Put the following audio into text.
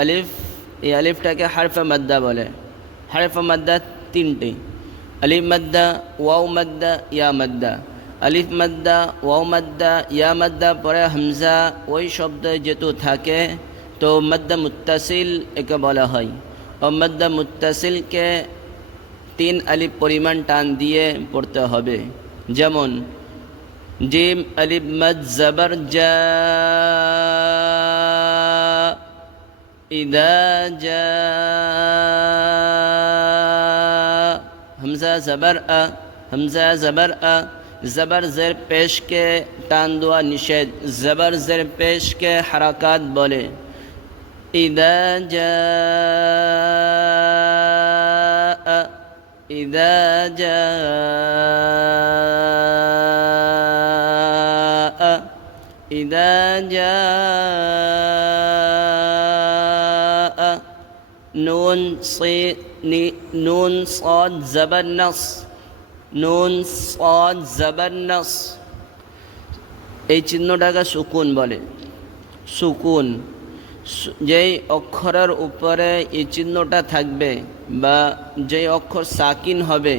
আলিফ, এই আলিফটাকে হারফে মাদ্দা বলে। হারফে মাদ্দা তিনটি, আলিফ মাদ্দা, ওয়াও মাদ্দা, ইয়া মাদ্দা। আলিফ মাদ্দা, ওয়াও মাদ্দা, ইয়া মাদ্দা পরে হামজা ওই শব্দ যেহেতু থাকে তো মাদ্দা মুত্তাসিল একে বলা হয়। ও মাদ্দা মুত্তাসিলকে 3 আলিফ পরিমাণ টান দিয়ে পড়তে হবে। যেমন জিম আলিফ মাদ জবর জা, ইদা জা, হামজা জবর আ, হামজা জবর আ। জবর জের পেশকে টান দেওয়া নিষেধ, জবর জের পেশকে হারাকাত বলে। ইদা জা, ইদা জা, ইদা জা। নুন নুন সাদ জবর নস, নুন সাদ জবর নস। এই চিহ্নটাকে সুকুন বলে। সুকুন যেই অক্ষরের উপরে এই চিহ্নটা থাকবে বা যেই অক্ষর সাকিন হবে